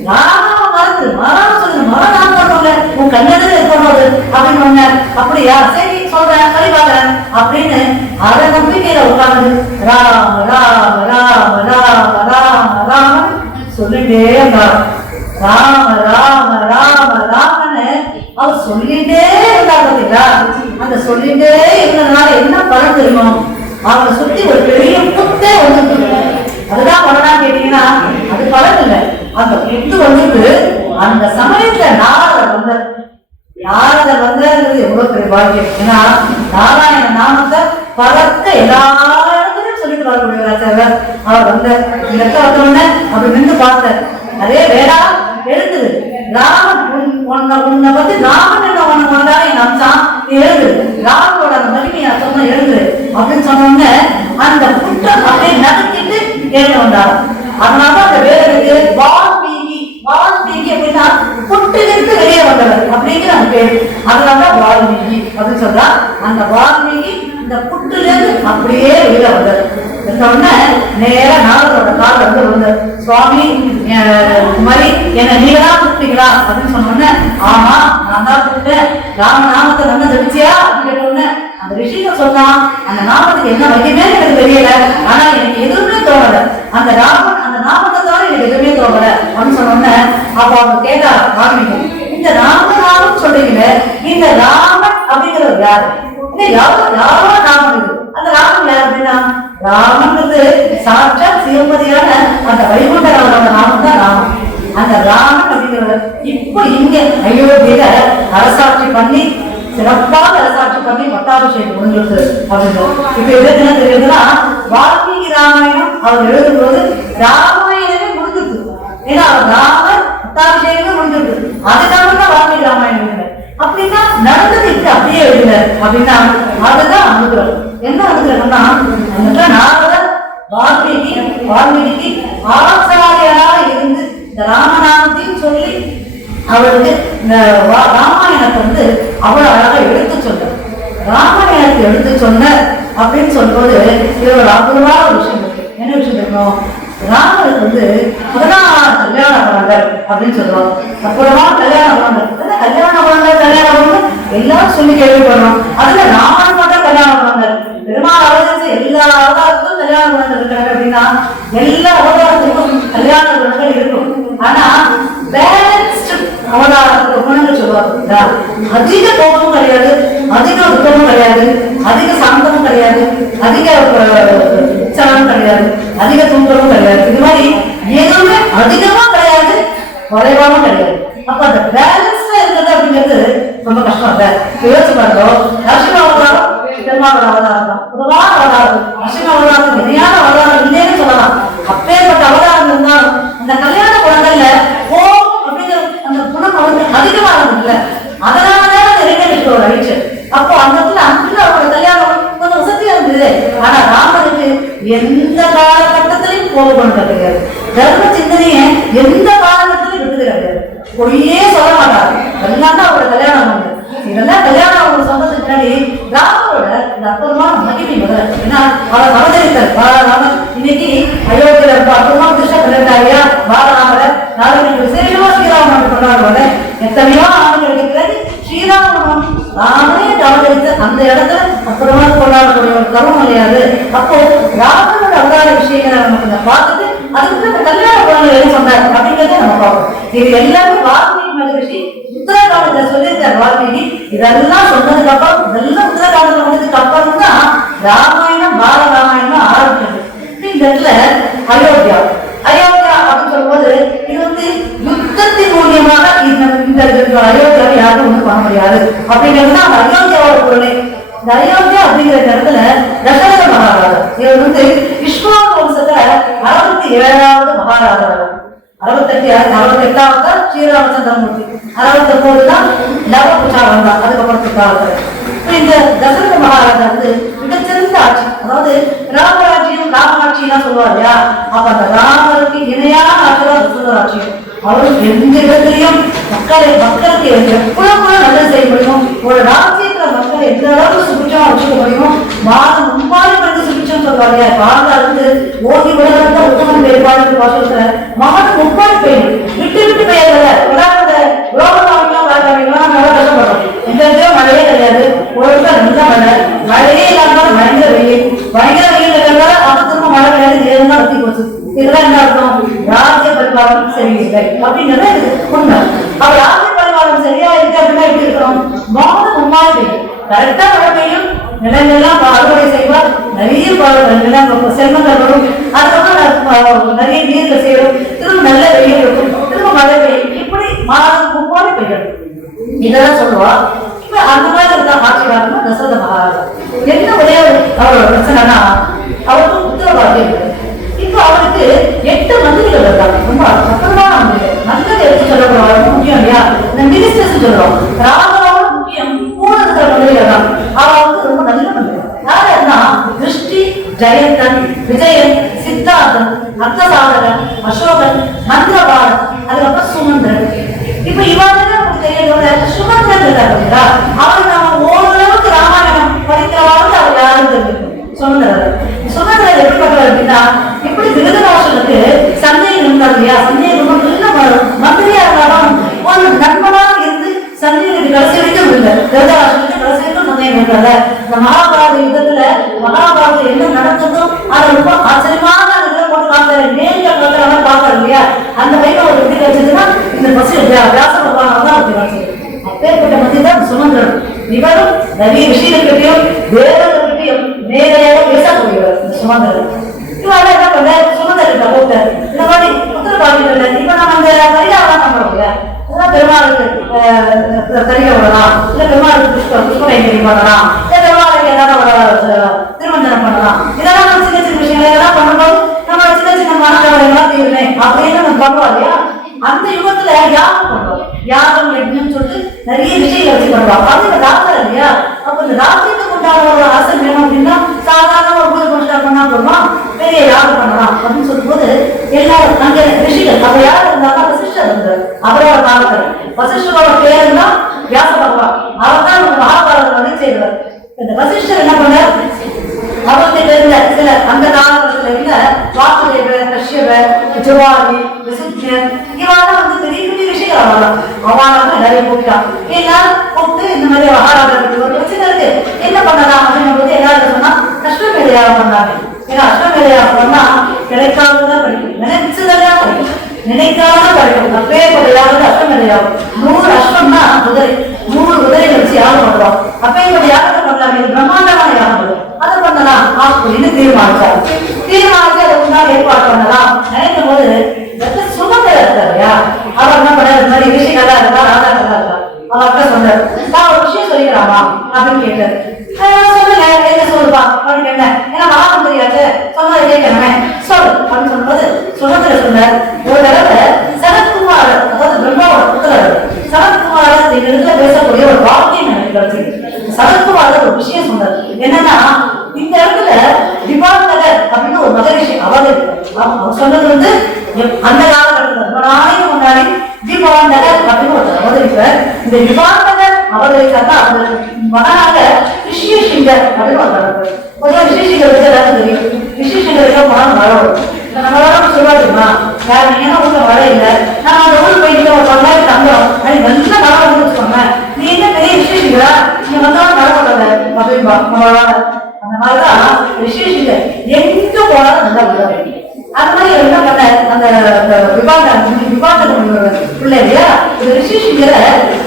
ராம மறந்து மரம் சொல்லு, மரம் நான் பண்ணுவாங்க உன் கண்ணெடுத்து இருக்கணும் அப்படின்னு ஒண்ணு, அப்படியா சரி சொல்றேன் சரி பாக்குறேன் அப்படின்னு அதை நம்பிக்கையில உட்காந்து ராம ராம ராம ராம ராம ராம சொல்லிட்டே இருந்தார், ராம ராம ராம ராமன்னு அவர் சொல்லிட்டே இருந்தார் பார்த்தீங்களா, அந்த சொல்லிட்டே இருந்ததுனால என்ன பலன் தெரியுமா, அவனை சுத்தி ஒரு பெரிய புத்தே வந்துட்டு, அதுதான் பலனா கேட்டீங்கன்னா அது பலன் இல்லை, அந்த புத்து வந்துட்டு அந்த சமயத்துல நாரதர் வந்தார், நாரதர் வந்தாருங்கிறது எவ்வளவு பெரிய பாக்கியம். ஏன்னா நாராயண நாமத்தை பறக்க எல்லா இடத்துலயும் சொல்லிட்டு வரக்கூடியவர் அவர் வந்த இந்த இடத்துல வந்தோடனே அப்படி நின்று பார்த்தார். அதே வேடா எழுதுது ராமன் உன்னை பத்தி ராமன் என்ன உனக்கு வந்தாலும் என் அம்சம் நீ எழுது, ராமனோட அந்த மகிமையை சொன்ன எழுது அப்படின்னு சொன்னோடனே அந்த குற்றம் அப்படியே நகர்த்திட்டு எழுத வந்தார். அதனால அந்த வேலைக்கு வால்மீகி அப்படின்னா புட்டிலிருந்து வெளியே வந்தவர் அப்படிங்கிற அந்த பேர். அதனாலதான் வால்மீகி அப்படின்னு சொல்றா. அந்த வால்மீகி இந்த புட்டிலிருந்து அப்படியே வெளியே வந்தார். சொன்ன நேர நாரதோட கால் வந்து விழுந்தார். சுவாமி இந்த மாதிரி என்ன நீங்க தான் கூப்பிட்டீங்களா அப்படின்னு சொன்னோடனே ஆமா நான் தான் கூப்பிட்டேன், ராமநாமத்தை நல்லா தெரிச்சியா அப்படின்னு கேட்டோடனே அந்த விஷயத்த சொன்னா அந்த நாமத்துக்கு என்ன வைக்கமே எனக்கு தெரியல, ஆனா எனக்கு எதுவுமே தோணல, அந்த ராமன் அந்த நாமத்தை தவிர எனக்கு எதுவுமே தோணல அப்படின்னு சொன்னோடனே அப்ப அவங்க கேட்டா வால்மீகி இந்த ராமநாமம் சொல்றீங்களே, இந்த ராமன் அப்படிங்கிறவர் யாரு? யாரோ ராமன் இது, அந்த ராமன் யார் அப்படின்னா ராமன்றது சாட்சாத் சிவபதியான அந்த வைகுண்டரோட நாமம் தான் ராமன். அந்த ராமன் அப்படிங்கிறவர் இப்போ இங்க அயோத்தியில அரசாட்சி பண்ணி சிறப்பாக அரசாட்சி பண்ணி பட்டாபிஷேகம் முடிஞ்சிருக்கு அப்படின்னு. இப்ப எதுக்கு என்ன தெரியுதுன்னா வால்மீகி ராமாயணம் அவர் எழுதும்போது ராமாயணமே முடிஞ்சிருக்கு. ஏன்னா ராமன் பட்டாபிஷேகமே முடிஞ்சிருக்கு, அதுக்காக தான் வால்மீகி ராமாயணம் எழுதுறாரு. அப்படின்னா நடந்தது இப்படி அப்படியே எழுதுறாரு அப்படின்னா அதுதான் அனுகிரகம். என்ன அனுகிரகம்னா அந்த நாரதர் வால்மீகிக்கு ஆச்சாரியராக இருந்து இந்த ராமநாமத்தையும் சொல்லி அவருக்கு இந்த ராமாயணத்தை வந்து அவ்வளவு அழகா எடுத்து சொன்ன ராமாயணத்தை எடுத்து சொன்ன அப்படின்னு சொல்லும்போது இது ஒரு அற்புதமான ஒரு விஷயம் இருக்கு. என்ன விஷயம் இருக்கணும், ராமருக்கு வந்து 16 கல்யாண குணங்கள் அப்படின்னு சொல்லுவாங்க. அற்புதமான கல்யாண குணங்கள், கல்யாண குணங்கள் எல்லாரும் சொல்லி கேள்விப்படுறோம். அதுல ராமன் மட்டும் கல்யாண குணங்கள், பெருமாள் அவதரிச்ச எல்லா அவதாரத்துக்கும் கல்யாண குணங்கள் இருக்காங்க அப்படின்னா எல்லா அவதாரத்துக்கும் கல்யாண குணங்கள் இருக்கும். ஆனா பேலன்ஸ்டு அவதாரத்துல குணங்கள் சொல்லுவாங்க. அதிக கோபமும் கிடையாது, அதிக துக்கமும் கிடையாது, அதிக சாந்தமும் கிடையாது, அதிக உற்சாகமும் கிடையாது, அதிக தூக்கமும் கிடையாது. இது மாதிரி எதுவுமே அதிகமா கிடையாது, குறைவாவும் கிடையாது. அப்ப அந்த பேலன்ஸ்ல இருக்கிறது அப்படிங்கிறது ரொம்ப கஷ்டம் இல்ல. யோசிச்சு பாருங்க, நரசிம்ம அவதாரம் பெருமாளோட அவதாரம் தான், பொதுவான அவதாரம். நரசிம்ம அவதாரம் இணையான அவதாரம் இல்லைன்னு சொல்லலாம். அப்பேற்பட்ட அவதாரம் இருந்தாலும் அந்த கல்யாண குணங்கள்ல கோபம் அப்படிங்கிற அந்த குணம் வந்து அதிகமானது இல்லை. அதனாலதான் நிறைவேற்ற ஒரு ஆயிடுச்சு. அப்போ அந்த இடத்துல அன்புல அவரோட கல்யாணம் கொஞ்சம் வசதியா இருந்தது. ஆனா ராமனுக்கு எந்த காலகட்டத்திலையும் கோபம் கிடையாது, தர்ம சிந்தனையை எந்த காலகட்டத்திலையும் விட்டது கிடையாது, பொய்யே சொல்ல மாட்டாரு. எல்லாம் தான் அவரோட கல்யாணம் வந்து இதெல்லாம் கல்யாணம் அவங்க சொன்னதுக்கு முன்னாடி ராமரோட இந்த அற்புதமான மகிமை முதல். ஏன்னா அவர் அவதரித்தார் பாலராமர். இன்னைக்கு அயோத்தியில அற்புதமா கிருஷ்ண கல்யாணாரியா பாலராமரை நாளைக்கு விசேஷமா ஸ்ரீராமன் கொண்டாடுவாங்க. எத்தனையோ ஆண்டுகளுக்கு பிறகு ஸ்ரீராமன் ராமனே அவதரித்த அந்த இடத்துல அற்புதமா கொண்டாடக்கூடிய ஒரு தருணம் இல்லையாது. அப்போ ராமனோட அவதார விஷயங்களை நம்ம கொஞ்சம் பார்த்துட்டு அதுக்கு இந்த கல்யாண குணங்கள் என்ன சொன்னார் அப்படிங்கிறத நம்ம பார்ப்போம். இது எல்லாமே வால்மீகி மகரிஷி உத்தரகாண்டத்துல சொல்லியிருக்கார். வால்மீகி இதெல்லாம் சொன்னதுக்கு அப்புறம், இதெல்லாம் உத்தரகாண்டத்துல வந்ததுக்கு அப்புறம் தான் ராமாயணம் பாலராமாயணம் ஆரம்பிச்சது. இந்த இடத்துல அயோத்தியா அப்படின்னு சொல்லும்போது இது வந்து யுத்தத்தின் மூலியமாக இந்த அயோத்தியாவை யாரும் ஒன்றும் பண்ண முடியாது அப்படிங்கிறது தான் அயோத்தியாவோட பொருளை. இந்த அயோத்தியா அப்படிங்கிற இடத்துல தசரத மகாராஜா இவர் வந்து விஸ்வாமித்திர வம்சத்துல 67வது மகாராஜா. 68வது தான் ஸ்ரீராமச்சந்திரமூர்த்தி, 69 தான் லவகுஷா வந்தார். அதுக்கப்புறம் இந்த தசரத மகாராஜா வந்து மிகச்சிறந்த ஆட்சி, அதாவது ராமராட்சியம் ராமாட்சியெல்லாம் சொல்லுவார் இல்லையா. அப்ப அந்த ராமருக்கு இணையான ஆட்சிதான் தசரத ஆட்சியம். அவருக்கு எந்த இடத்துலையும் மக்களுக்கு எவ்வளவு நல்லது செய்ய முடியும், ஒரு ராஜ்யத்துல மக்களை எந்த அளவுக்கு சுபிச்சமா வச்சுக்க முடியும், மாதம் மும்பாடு பண்ணி சுபிச்சம் சொல்லுவாங்க. காலா இருந்து ஓடி விளையாட்டு உத்தமன் வேறுபாடு பாசத்துல மகன் முப்பாடு பெய்யும் விட்டு விட்டு பெய்யல. ரோகெல்லாம் பார்க்கலாம் நல்லா கஷ்டப்படுறோம். எந்த இடத்துலயும் மழையே கிடையாது, ஒரு நல்ல மழை, மழையே இல்லாமல் பயங்கர வெயில், பயங்கர வெயில் இருக்கிறதால அப்ப திரும்ப மழை கிடையாது, நேரம் தான் வத்தி போச்சு. இதெல்லாம் என்ன அர்த்தம், ராஜ்ய பரிபாலனம் சரியில்லை அப்படிங்கிறத உண்மை. அப்ப ராஜ்ய பரிபாலனம் சரியா இருக்கு அப்படின்னா எப்படி இருக்கணும், மாதம் மும்மாறு பெய்யும், கரெக்டா மழை பெய்யும், நிலங்கள்லாம் அறுவடை செய்வார், நிறைய செல்வங்கள் வரும், அதுக்கப்புறம் நிறைய நீர்கள் செய்யணும், திரும்ப நல்ல வெயில் இருக்கும், திரும்ப மழை பெய்யும், இப்படி மாதம் மும்மாறு பெய்யும். இதெல்லாம் சொல்லுவா. இப்ப அந்த மாதிரி இருந்தா ஆட்சியாளர்னா தசரத மகாராஜா. என்ன ஒரே அவரோட பிரச்சனைனா அவருக்கு புத்திர பாக்கியம் இல்லை. இப்ப அவருக்கு 8 மந்திரிகள் இருக்காங்க. ரொம்ப அற்புதமான மந்திரிகள். நல்லது எடுத்து சொல்லக்கூடாது, ரொம்ப முக்கியம் இல்லையா? இந்த மினிஸ்டர்ஸ் சொல்றோம். ராமராவோட முக்கியம் கூட இருக்கிற மந்திரிகள் தான். அவ வந்து ரொம்ப நல்ல மந்திரிகள். யாருன்னா திருஷ்டி, ஜெயந்தன், விஜயன், சித்தார்த்தன், அர்த்தசாதகன், அசோகன், மந்திரபாலன், அதுக்கப்புறம் சுமந்திரன். இப்ப இவாங்க சுமந்திரன் இருக்காரு. அவர் நம்ம ஓரளவுக்கு ராமாயணம் படிக்கிறவாறு அவர் யாரும் தெரிஞ்சுக்கணும். சுமந்திரர் எப்படிப்பட்டவர் அப்படின்னா, எப்படி திருதராசனுக்கு சந்தேகம் இருந்தார் இல்லையா? சந்தேகம் மந்திரியா இருந்தாலும் ஒரு நண்பனாக இருந்து சந்தேகத்துக்கு கடைசி வரைக்கும் இல்லை. திருதராசனுக்கு கடைசி வரைக்கும் சந்தேகம் இருக்காது. இந்த மகாபாரத யுத்தத்துல மகாபாரதம் என்ன நடந்ததோ அதை ரொம்ப ஆச்சரியமாக போட்டு காத்தாரு. நேரில் பார்க்கற பார்த்தாரு இல்லையா? அந்த பையன் ஒரு எப்படி வச்சதுன்னா இந்த பசு வியாச பகவான் தான் அப்படி வச்சது. அப்பேற்பட்ட மந்திரி தான் சுமந்திரன். இவரும் நிறைய விஷயங்களையும் வேதங்களையும் நேரையாக பேசக்கூடியவர் இந்த சுமந்திரன். இவன் என்ன பண்ண சுமந்திரன் போட்டார். இந்த மாதிரி புத்திர பாக்கியம். இப்ப நம்ம அந்த கரிகாவெல்லாம் நம்புறோம். பெருமாளுக்கு கரிகை விடலாம், இல்ல பெருமாளுக்கு புஷ்பரைங்கரி பண்ணலாம், இல்ல பெருமாளுக்கு ஏதாவது திருமஞ்சனம் பண்ணலாம். இதெல்லாம் சின்ன சின்ன விஷயங்கள் இதெல்லாம் பண்ணும்போது நம்ம சின்ன சின்ன மனக்கவலைகள்லாம் தீருமே அப்படின்னு நம்ம பண்ணுவோம் இல்லையா? அந்த யுகத்துல யாகம் பண்றோம். யாகம் யஜ்ஞம் சொல்லிட்டு நிறைய விஷயங்களை வச்சு பண்ணுவாங்க. அது இந்த ராஜா இல்லையா? அப்ப இந்த ராஜ்யத்துக்கு உண்டான ஒரு ஆசை வேணும் அப்படின்னா சாதாரண ஒரு பூஜை புனஸ்காரம் பண்ணா போதுமா? பெரிய யாகம் பண்ணலாம் அப்படின்னு சொல்லும் போது எல்லாரும் அங்க ரிஷிகள் அப்ப யார் இருந்தாலும் வசிஷ்டர் இருந்தார். அவரோட காலத்துல வசிஷ்டரோட பேரு தான் வியாச பகவான். அவர் தான் மகாபாரதம் வந்து செய்வார். இந்த வசிஷ்டர் என்ன பண்ணார்? அவர்கிட்ட இருந்த சில அந்த காலத்துல இருந்த வாசுதேவர், கஷ்யபர், ஜுவாலி, விசுத்தியன் இவெல்லாம் வந்து பெரிய பெரிய விஷயங்கள் ஆகலாம். அவன் எல்லாரையும் கூப்பிட்டான். எல்லாரும் கூப்பிட்டு இந்த மாதிரி மகாராஜா ஒரு பிரச்சனை இருக்கு, என்ன பண்ணலாம் அப்படின்னு போது எல்லாரும் சொன்னா அஸ்வமேத யாகம் பண்ணாங்க. ஏன்னா அஸ்வமேத யாகம் பண்ணா கிடைக்காததான் படிக்கும், நினைச்சதெல்லாம் படிக்கும், நினைக்காத படிக்கும். அப்பேற்பட்ட யாகம் அஸ்வமேத யாகம். 100 அஸ்வம்னா குதிரை, 100 குதிரைகளை வச்சு யாகம் பண்றோம். அப்பேற்பட்ட யாகத்தை பண்ணலாம். இது பிரம்மாண்டமான யாகம் பண்ணும், அதை பண்ணலாம் அப்படின்னு தீர்மானிச்சாரு. தீர்மானிச்சு அதை முன்னாடி ஏற்பாடு பண்ணலாம் நினைக்கும் போது சுமந்திரர் இருக்காருயா, அவர் என்ன பண்ண இந்த மாதிரி விஷயங்களா இருக்கா, ராஜாக்கள்லாம் இருக்கா, அவர்கிட்ட சொன்னார். நான் ஒரு விஷயம் சொல்லிக்கிறாமா அப்படின்னு கேட்டாரு. சொல்லுங்க என்ன சொல்லுப்பா அப்படின்னு கேட்டேன். ஏன்னா மகாமந்திரியாச்சு சொன்னதை கேட்கணுமே சொல்லு அப்படின்னு சொல்லும்போது சுமந்திரர் சொன்னார். ஒரு தடவை சனத்குமார், அதாவது பிரம்மாவோட புத்திரர் சனத்குமார் எங்க பேசக்கூடிய ஒரு வாக்கியம் எனக்கு கிடைச்சது. சனத்குமார் ஒரு விஷயம் சொன்னார். என்னன்னா இந்த இடத்துல திவான் நகர் அப்படின்னு ஒரு மகரிஷி அவர் சொன்னது வந்து அந்த காலகட்டத்தில் ரொம்ப நாளைக்கு முன்னாடி திவான் நகர் அப்படின்னு ஒரு அவதரிப்பார். இந்த திவான் நகர் அவதரிச்சாக்கா அந்த மகனாக ரிஷியசிங்கர் அப்படின்னு ஒரு பொதுவாக ரிஷியசிங்கர் வந்து எல்லாரும் தெரியும். ரிஷியசிங்கருக்கு போனால் மழை வரும். நம்மளால சொல்லுவாருமா வேற நீங்க ஊர்ல மழை இல்லை, நான் அந்த ஊருக்கு போயிட்டு ஒரு 10,000 தங்குறோம் அது நல்ல மழை வந்து வச்சுக்கோங்க, நீ என்ன பெரிய ரிஷியசிங்கரா நீங்க வந்தாலும் மழை போடாத அப்படின்பா. நம்மளால அந்த மாதிரிதான் ரிஷியசிங்கர் எங்க போனாலும் நல்லா விடுவாரு. அது மாதிரி என்ன பண்ண அந்த விவாத பிள்ளை இல்லையா, இந்த ரிஷியசிங்கரை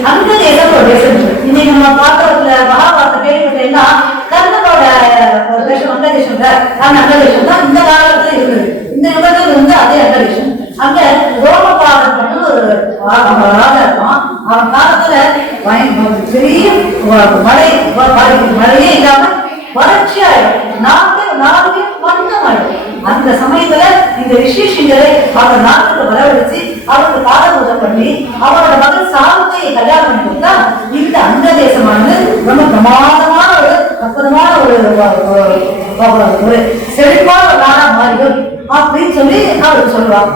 அந்த தேசத்தோட தேசம் இன்னைக்கு நம்ம பாத்திரத்துல மகாபாரத கேள்விப்பட்டீங்கன்னா கர்ணனோட தேசம் அந்த தேசம் அந்த தேசம் தான் இந்த காலத்துல இருக்குது. இந்த யுகத்தில் வந்து அதே அந்த தேசம். அங்க ரோமபாரன் ஒரு ராஜா இருப்பான். அவன் காலத்துல பெரிய மழையே இல்லாம வறட்சியாயிடும், நாடு மந்தமாயிடும். அந்த சமயத்துல இந்த ரிஷியசிங்கரை அவர் நாட்டுக்கு வரவழைச்சு அவருக்கு பாத பூஜை பண்ணி அவரோட மகள் சாவுக்கையை கல்யாணம் பண்ணி கொடுத்தா இந்த அந்த தேசமானது ரொம்ப பிரமாதமான ஒரு அற்புதமான ஒரு செழிப்பான ஒரு நாடா மாறிடும் அப்படின்னு சொல்லி அவருக்கு சொல்லுவாங்க.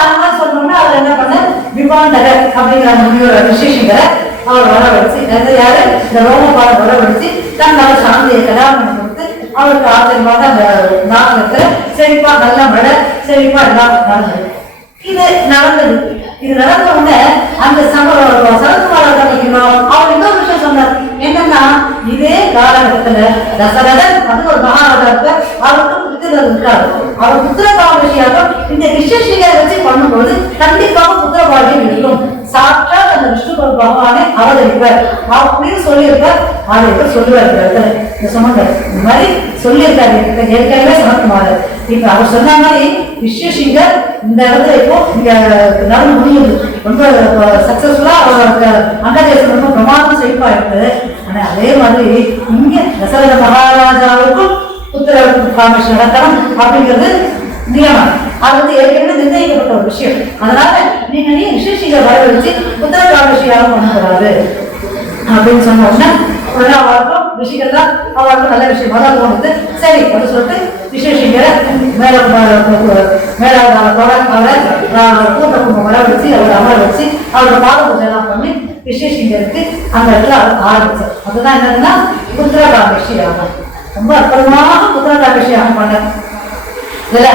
அந்த மாதிரி சொல்லணும்னா அவர் என்ன பண்ண விவான் நகர் அப்படிங்கிற அந்த ரிஷியசிங்கரை அவர் வரவழைச்சு யாரு இந்த ரோமபாரன் வரவழைச்சு தன்னோட சாந்தியை கல்யாணம் பண்ணி கொடுத்து அவருக்கு ஆச்சரியமாக அந்த நாட்டில் இருக்கிற செழிப்பா நல்ல மழை செழிப்பா எல்லாம் நடந்தது. இது நடந்தது. இது நடந்த உடனே அந்த சரத்குமார் அவர் இன்னொரு விஷயம் சொன்னார். என்னன்னா இதே காலகட்டத்துல தசரதன் அது ஒரு மகாராஜா அவருக்கு புத்திரர் இருக்காரு. அவர் புத்திர காவலியாக இந்த ரிஷியசிங்கரை வச்சு பண்ணும்போது கண்டிப்பாக புத்திர பாக்கியம் இருக்கும். சாட்சாத் அந்த விஷ்ணு பகவானே அவதரிப்பார் அப்படின்னு சொல்லியிருக்கார். அதை சொல்லுவார் இந்த சுமந்தர் இந்த மாதிரி சொல்லியிருக்காரு ஏற்கனவே சனத்குமார். இப்ப அவர் சொன்ன மாதிரி விஸ்வசிங்கர் இந்த இடத்துல இப்போ இங்க நடந்து முடியுது ரொம்ப சக்சஸ்ஃபுல்லா அவருக்கு அங்கதேசம் ரொம்ப பிரமாதம் செழிப்பா இருக்கு. ஆனா அதே மாதிரி இங்க தசரத மகாராஜாவுக்கும் புத்திர காமேஷ் நடக்கணும் அப்படிங்கிறது நியமம். அது வந்து ஏற்கனவே நிர்ணயிக்கப்பட்ட ஒரு விஷயம். அதனால நீங்க விஸ்வசிங்கர் வரவழைச்சு புத்திர காமேஷ் யாரும் பண்ணக்கூடாது அப்படின்னு சொன்ன உடனே அவருக்கும் ரிஷிகள் தான் அவருக்கும் நல்ல விஷயமா தான் தோணுது. சரி அப்படின்னு சொல்லிட்டு விஸ்வசிங்கரை மேலாளத்தோட அவரை கூட்டக்கும்பம் வர வச்சு அவரை அமர வச்சு அவரோட பாத பூஜை எல்லாம் பண்ணி விஸ்வசிங்கருக்கு அந்த இடத்துல ஆரம்பிச்சார். அதுதான் என்னன்னா புத்திரகாமேஷி யாகம். ரொம்ப அற்புதமாக புத்திரகாமேஷி யாகம் பண்ண இதுல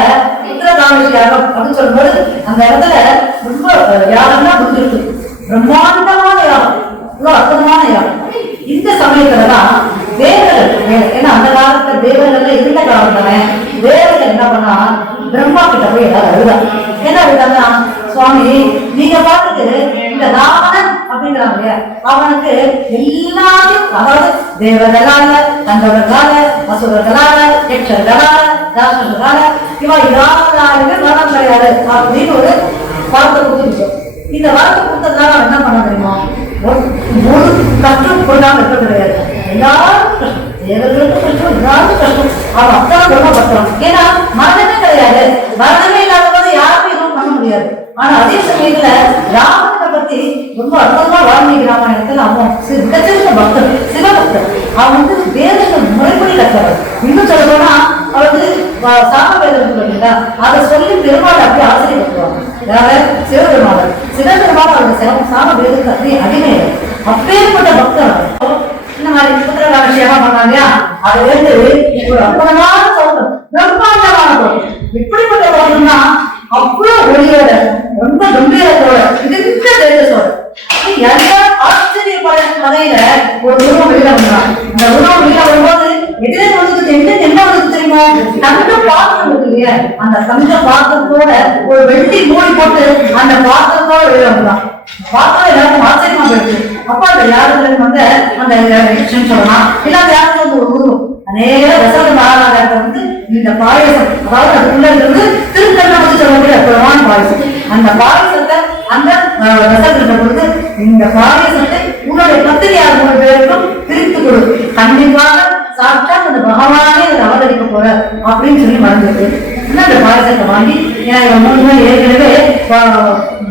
புத்திரகாமேஷி யாகம் அப்படின்னு சொல்லும்போது அந்த இடத்துல ரொம்ப யாகம்னா முடிஞ்சிருக்கு. பிரம்மாண்டமான யாகம், இவ்வளவு அற்புதமான யாகம். இந்த சமயத்துலதான் தேவர்கள், ஏன்னா அந்த காலத்துல தேவர்கள் இருந்த காலம் தானே, தேவர்கள் என்ன பண்ணா பிரம்மா கிட்ட போய் எல்லாரும் அழுதாங்க. என்ன அழுதாங்கன்னா, சுவாமி நீங்க பாட்டுக்கு இந்த ராவணன் அப்படிங்கிறாங்க, அவனுக்கு எல்லாத்தையும், அதாவது தேவர்களால, கந்தவர்களால, அசுரர்களால, யட்சர்களால, ராட்சசர்களால, இவன் 24 மரணம் கிடையாது அப்படின்னு ஒரு வார்த்தை கொடுத்துருக்கோம். இந்த வார்த்தை கொடுத்ததுனால அவன் என்ன பண்ண தெரியுமா, ஒரு கஷ்டம் கொள்ளாம இருக்க கிடையாது. எல்லாருக்கும் கஷ்டம், தேவர்களுக்கும் கஷ்டம், எல்லாருக்கும் கஷ்டம். அவன் அத்தான் ரொம்ப கஷ்டம். ஏன்னா மரணமே கிடையாது. மரணமே இல்லாத போது யாருக்கும் எதுவும் பண்ண முடியாது. ஆனா அதே சமயத்துல ராமனை பத்தி ரொம்ப அற்புதமா வால்மீகி ராமாயணத்துல அவன் மிகச்சிறந்த பக்தர், சிவபக்தர். அவன் வந்து வேதங்கள் முறைப்படி கற்றவர். இன்னும் சொல்ல போனா அவருக்கு சாம வேதம் சொல்லுங்களா, அதை சொல்லி பெருமாள் அப்படி ஆச்சரியப்படுத்துவாங்க. யாரு? சிவபெருமாள். சிவபெருமாள் அவருடைய சாம வேதத்துக்கு அப்படி அடிமை. அப்பேற்பட்ட பக்தர். இந்த மாதிரி புத்திரகாமேஷியாக பண்ணாங்க. அது வந்து ஒரு அற்புதமான தோட்டம், பிரம்மாண்டமான தோட்டம். எப்படிப்பட்ட தோட்டம்னா அவ்வளவு ஒளியோட, ரொம்ப கம்பீரத்தோட, மிகுந்த தேஜஸோட, எல்லாரும் ஆச்சரியப்பட வகையில ஒரு உருவம் வெளியில வந்தான். அந்த உருவம் வெளியில வரும்போது எதிரே வந்து என்ன வந்து தெரியுமா, தங்க பாத்திரம் இருக்கு இல்லையா, அந்த தங்க பாத்திரத்தோட ஒரு வெள்ளி மூடி போட்டு அந்த பாத்திரத்தோட வெளியில வந்தான். பாத்திரம் எல்லாருக்கும் ஆச்சரியமா போயிடுச்சு. அப்ப அந்த யாருக்கு வந்து அந்த சொல்லலாம், இல்லாத யாருக்கு வந்து ஒரு உருவம் நேர தசரத மகாராஜா வந்து இந்த பாயசம், அதாவது அதுக்குள்ள இருந்து திருக்கண்ண வந்து சொல்லக்கூடிய அற்புதமான பாயசம். அந்த பாயசத்தை அந்த தசரத பொழுது, இந்த பாயசத்தை உன்னுடைய பத்திரியார் 3 பேருக்கும் பிரித்து கொடு, கண்டிப்பாக சாப்பிட்டா அந்த பகவானே அதை அவதரிக்க போற அப்படின்னு சொல்லி மறந்துட்டு அந்த பாயசத்தை வாங்கி, ஏன்னா 3 பேர் ஏற்கனவே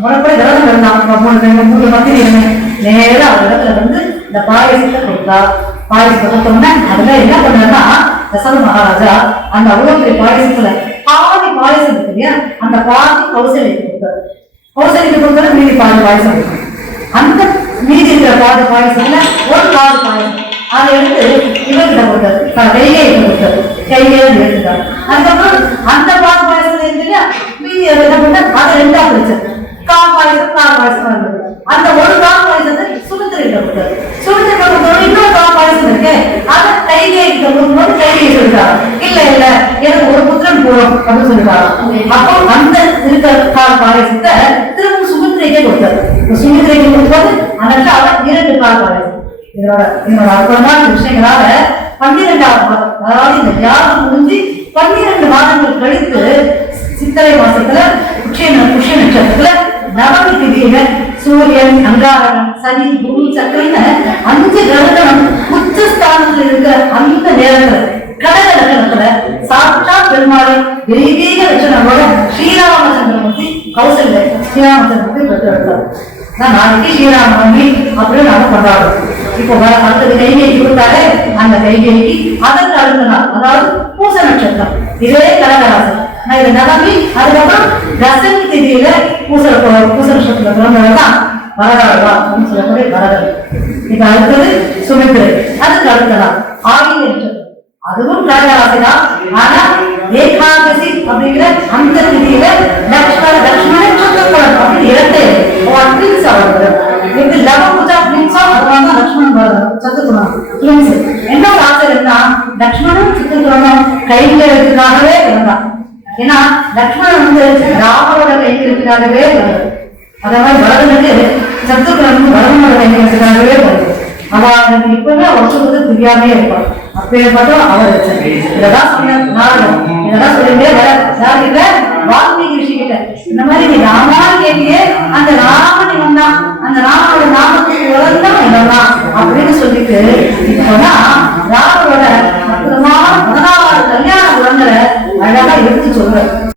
முறைப்படி விரதம் இருந்தான். 3 பத்திரிகை நேர அவர் இடத்துல வந்து இந்த பாயசத்தை கொடுத்தா. பாயசத்தை கொடுத்தோம்னா அதுல என்ன பண்ணா, தசரத மகாராஜா அந்த அவ்வளவு பெரிய பாயசத்துல பாதி பாயசம் இருக்கு இல்லையா, அந்த பாதி கௌசல்யக்கு கொடுத்தாரு. கௌசல்யக்கு கொடுத்தது மீதி பாதி பாயசம் இருக்கு. அந்த மீதி இருக்கிற பாதி பாயசத்துல ஒரு பாதி பாயசம் அதை எடுத்து இவர்கிட்ட கொடுத்தாரு, கையிலே கொடுத்தாரு, கையிலே எடுத்துட்டாரு. அதுக்கப்புறம் அந்த பாதி பாயசம் இருக்கு இல்லையா, மீதி என்ன பண்ண அதை 2ஆ பிரிச்சாரு. கால் பாயசம் இருந்தது. அந்த ஒரு கால் பாயசத்தை சுமித்திரிட்ட கொடுத்தாரு. சுமித்திரிட்ட கொடுத்தோட இன்னொரு கால் பாயசம் இருக்கு, அதை கைகே கிட்ட கொடுக்கும்போது கைகே சொல்லிட்டாரு, இல்ல இல்ல எனக்கு ஒரு புத்திரன் போடும் அப்படின்னு சொல்லிட்டாரு. அப்போ அந்த இருக்கிற கால் பாயசத்தை திரும்ப சுமித்திரைக்கே கொடுத்தாரு. சுமித்திரைக்கு கொடுக்கும்போது அதற்கு அவர் 2 கால் பாயசம். இதோட அற்புதமான விஷயங்களால 12ஆவது மாதம், அதாவது இந்த யாகம் முடிஞ்சு 12 மாதங்கள் கழித்து சித்திரை மாசத்துல புஷ்ய நட்சத்திரத்துல நவமி திதியில சூரியன், அங்காரகன், சனி, குரு, சக்கரன்னு 5 கிரகங்களும் உச்சஸ்தானத்துல இருக்கிற அந்த நேரத்துல கடகலக்கணத்துல சாட்சா பெருமாளை தெய்வீக லட்சணங்களோட ஸ்ரீராமச்சந்திரமூர்த்தி கௌசல்ய ஸ்ரீராமச்சந்திரமூர்த்தி பெற்று எடுத்தார். நாளைக்கு ஸ்ரீராமநவமி அப்படின்னு நாம கொண்டாடுறோம். இப்போ அடுத்தது கைகேயி கொடுத்தாலே அந்த கைகேயிக்கு அதற்கு அடுத்த நாள், அதாவது பூச நட்சத்திரம், இதே கடகராசன் இது நவமி. அதுக்கப்புறம் தசமி திதியில பூச நட்சத்திரத்துல பிறந்தவர்தான் வரதா அப்படின்னு சொல்லக்கூடிய வரதன். இப்ப அடுத்தது சுமித்திரை, அதுக்கு அடுத்த நாள் ஆகிய நட்சத்திரம், அதுவும் கடகராசிதான். ஆனா ஏகாதசி அப்படிங்கிற அந்த திதியில லட்சுமண நட்சத்திரம் அப்படின்னு இரட்டை ட்வின்ஸ் அவர்கள் இப்படி லவபுஜா ட்வின்ஸா, அதனால லட்சுமணன் சத்துருவன் ட்வின்ஸ். என்ன ஒரு ஆச்சரியம்னா லட்சுமணன் சத்துருவனும் கைங்கரியத்துக்காகவே இருந்தான். ஏன்னா லட்சுமணன் வந்து ராமனோட கைங்கரியத்துக்காகவே வருது. அதே மாதிரி வரதனுக்கு சத்துருவனுக்கு வரதனோட கைங்கரியத்துக்காகவே வருது. அவனுக்கு இப்பவே வருஷத்துக்கு தெரியாமே இருப்பான். அப்பேற்பட்டும் அவர் இதெல்லாம் சொன்ன நாடகம், இதெல்லாம் சொல்லிட்டே வர யாருக்கிட்ட? வால்மீகி ரிஷி கிட்ட. இந்த மாதிரி நீ ராமான்னு கேட்டியே, அந்த ராமன் இவன் தான், அந்த ராமனோட நாமத்துக்கு தான் இவன் தான் அப்படின்னு சொல்லிட்டு இப்பதான் ராமனோட அற்புதமான 16 கல்யாண குணங்களை அழகா எடுத்து சொல்ற.